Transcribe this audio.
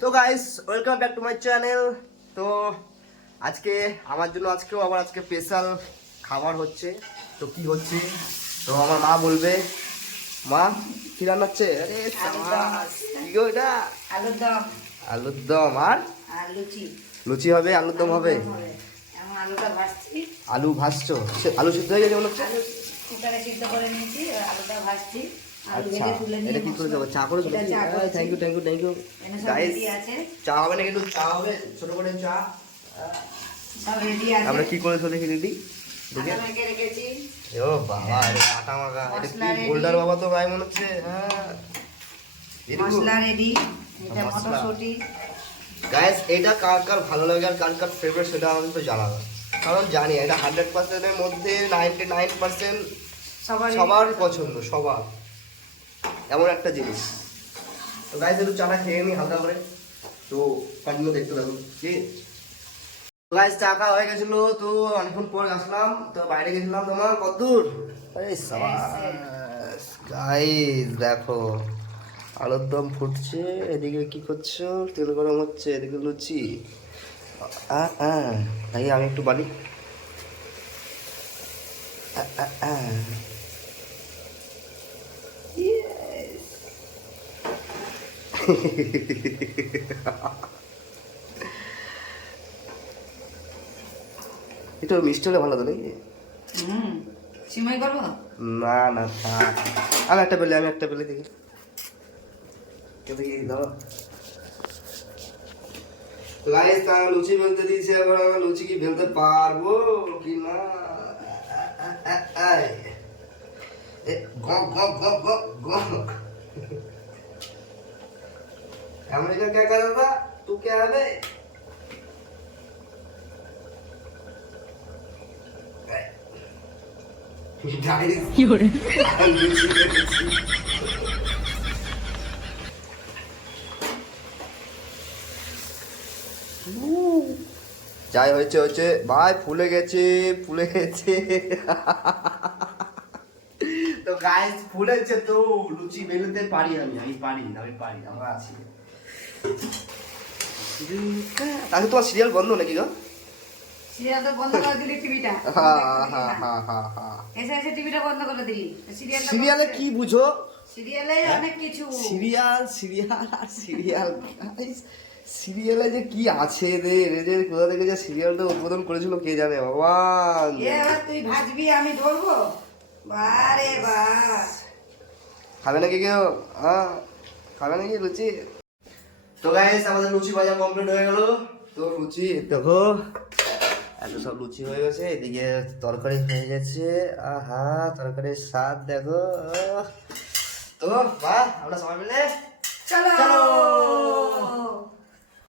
তো guys welcome back to my channel তো আজকে আমার জন্য আজকেও আবার আজকে স্পেশাল খাবার হচ্ছে। তো কি হচ্ছে? তো আমার মা বলবে মা কি রান্না হচ্ছে? আরে কি আলুর দম। আলুর দম আর? লুচি। লুচি হবে আলুর দম হবে? আলু ভাজছো? আলু সিদ্ধ হয়ে গেছে মনে হচ্ছে? সিদ্ধ করে নিয়েছি আলুটা ভাজছি। আলু আচ্ছা এটা কি করে দেবো? চা করে এটা thank you thank you thank you guys চা হবে না কিন্তু চা হবে ছোট করে চা। সব রেডি আছে। আমরা কি করে চলে রেডি দেখে। আটা মেখে রেখেছি ও বাবা এটা আটা মাখা। এটা কি ready। বাবা তো ভাই মনে হচ্ছে হ্যাঁ মশলা রেডি এটা মটরশুঁটি। গাইস এটা কার কার ভালো লাগে আর কার কার ফেভারিট সেটা আমাদের তো জানাবে কারণ জানি এটা হান্ড্রেড পার্সেন্টের মধ্যে নাইনটি নাইন পার্সেন্ট সবার পছন্দ সবার। এমন একটা জিনিস। তো গাইস একটু চাটা খেয়ে নি হালকা করে। তো কন্টিনিউ দেখতে থাকুন চা খাওয়া হয়ে গেছিল তো অনেকক্ষণ পর আসলাম তো বাইরে গেছিলাম তোমার কতদূর আরে সাবাস। গাইস দেখো আলুর দম ফুটছে এদিকে কি করছ? তেল গরম হচ্ছে এদিকে লুচি। আমি একটু বালি। একটু মিষ্টি হলে ভালো তো নাকি? হুম সিমাই করব? না না আমি একটা পেলে আমি একটা পেলে দেখি। দেখি ধরো। গাইস তা লুচি বেলতে দিয়েছে এবার আমি লুচি কি বেলতে পারব কি না? আয়। এ, গ, গ, গ, গ, গ। अमेरिका क्या कर रहा था तू क्या है बे? Guys, যাই হয়েছে হচ্ছে ভাই ফুলে গেছে ফুলে গেছে তো গাইস ফুলেছে তো লুচি বেলতে পারি আমি আমি পারি আমি পারি আমরা আছি তাহলে তোমার সিরিয়াল বন্ধ নাকি গো? সিরিয়াল তো বন্ধ করে দিলি টিভিটা। হ্যাঁ এসে এসে টিভিটা বন্ধ করে দিলি। সিরিয়ালে কি বুঝো? সিরিয়ালে অনেক কিছু। সিরিয়াল সিরিয়াল আর সিরিয়াল সিরিয়ালে যে কি আছে রে? এদের কোথা থেকে যে সিরিয়ালটা উদ্বোধন করেছিল কে জানে? ভগবান। তুই ভাজবি আমি ধরবো? বারে বা খাবে নাকি কেউ? হ্যাঁ? খাবে নাকি লুচি? তো গাইস আমাদের লুচি ভাজা কমপ্লিট হয়ে গেল। তো লুচি দেখো এত সব লুচি হয়ে গেছে এদিকে তরকারি হয়ে গেছে। আহা তরকারির স্বাদ দেখো। তো বা আমরা সবাই মিলে চলো!